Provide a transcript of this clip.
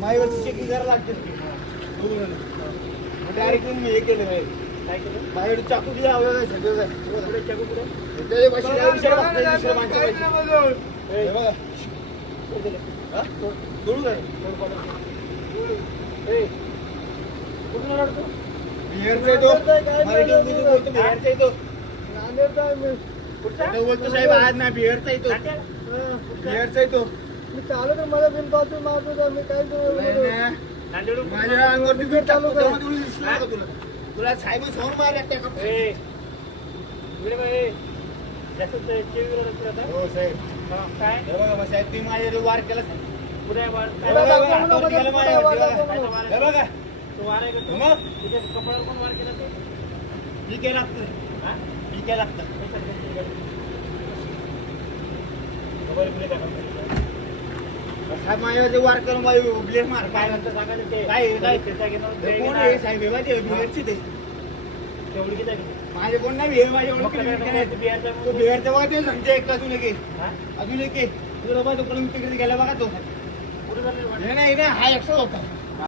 माईवरची checking करायला लागते direct मी हे केलं काय केलं बाहेर चाकू दिला चाकू बोलतो साहेब आज ना बिहारचा येतो बिहारचा येतो मी चालू तर मला बिन पावतो मारतो मी काय माझ्या अंगावरती चालू तुला साहेब समोर मारल्या त्या हो साहेब काय बघा साहेब तुम्ही माझ्या वार केला बघा तो वार आहे का मग तुझ्या कपड्यावर कोण वार केला ते मी काय लागतं मी काय लागतं साहेब माझ्या वार करून ब्लेड मार काय नंतर सांगायला ते काय कोण आहे साहेब हे माझे बिहारचे ते तेवढी किती माझे कोण नाही हे माझे बिहारचा बघा ते सांगते एक अजून एक अजून एक तुला बघा तो तिकडे गेला बघा तो कुठे नाही हा एक्स्ट्रा होता